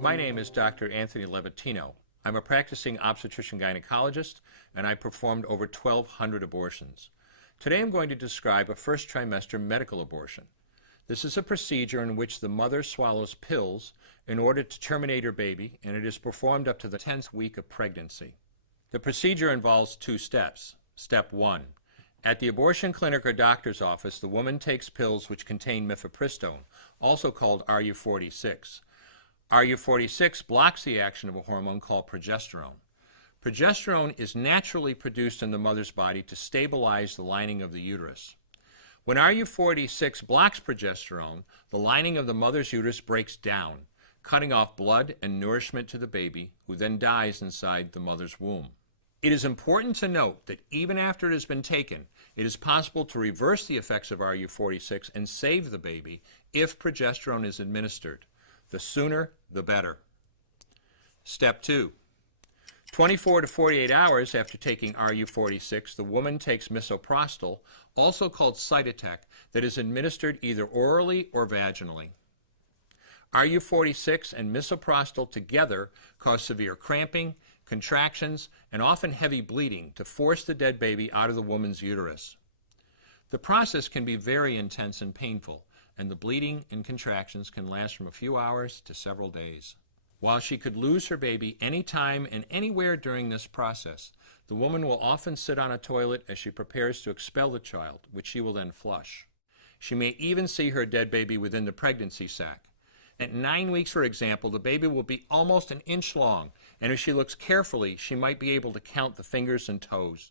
My name is Dr. Anthony Levantino. I'm a practicing obstetrician gynecologist, and I performed over 1,200 abortions. Today I'm going to describe a first trimester medical abortion. This is a procedure in which the mother swallows pills in order to terminate her baby, and it is performed up to the 10th week of pregnancy. The procedure involves 2 steps. Step 1. At the abortion clinic or doctor's office, the woman takes pills which contain mifepristone, also called RU46. RU46 blocks the action of a hormone called progesterone. Progesterone is naturally produced in the mother's body to stabilize the lining of the uterus. When RU46 blocks progesterone, the lining of the mother's uterus breaks down, cutting off blood and nourishment to the baby, who then dies inside the mother's womb. It is important to note that even after it has been taken, it is possible to reverse the effects of RU46 and save the baby if progesterone is administered. The sooner, the better. Step 2. 24 to 48 hours after taking RU46, the woman takes misoprostol, also called Cytotec, that is administered either orally or vaginally. RU46 and misoprostol together cause severe cramping, contractions, and often heavy bleeding to force the dead baby out of the woman's uterus. The process can be very intense and painful, and the bleeding and contractions can last from a few hours to several days. While she could lose her baby any time and anywhere during this process, the woman will often sit on a toilet as she prepares to expel the child, which she will then flush. She may even see her dead baby within the pregnancy sac. At 9 weeks, for example, the baby will be almost an inch long, and if she looks carefully, she might be able to count the fingers and toes.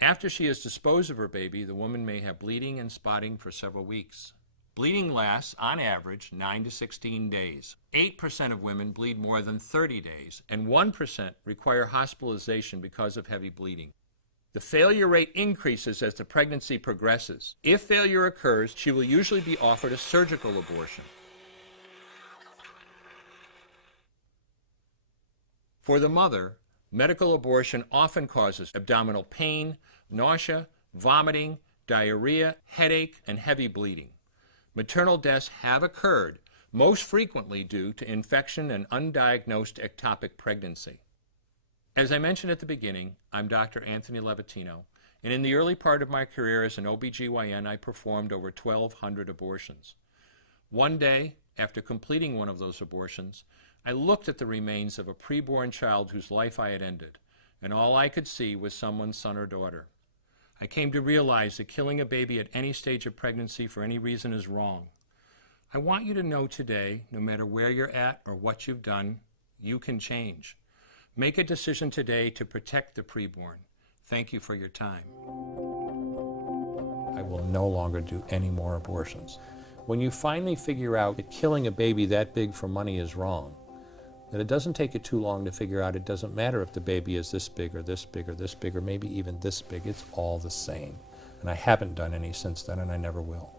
After she has disposed of her baby, the woman may have bleeding and spotting for several weeks. Bleeding lasts, on average, 9 to 16 days. 8% of women bleed more than 30 days, and 1% require hospitalization because of heavy bleeding. The failure rate increases as the pregnancy progresses. If failure occurs, she will usually be offered a surgical abortion. For the mother, medical abortion often causes abdominal pain, nausea, vomiting, diarrhea, headache, and heavy bleeding. Maternal deaths have occurred, most frequently due to infection and undiagnosed ectopic pregnancy. As I mentioned at the beginning, I'm Dr. Anthony Levantino, and in the early part of my career as an OBGYN, I performed over 1,200 abortions. One day, after completing one of those abortions, I looked at the remains of a preborn child whose life I had ended, and all I could see was someone's son or daughter. I came to realize that killing a baby at any stage of pregnancy for any reason is wrong. I want you to know today, no matter where you're at or what you've done, you can change. Make a decision today to protect the preborn. Thank you for your time. I will no longer do any more abortions. When you finally figure out that killing a baby that big for money is wrong, that it doesn't take you too long to figure out it doesn't matter if the baby is this big or this big or this big or maybe even this big, it's all the same. And I haven't done any since then, and I never will.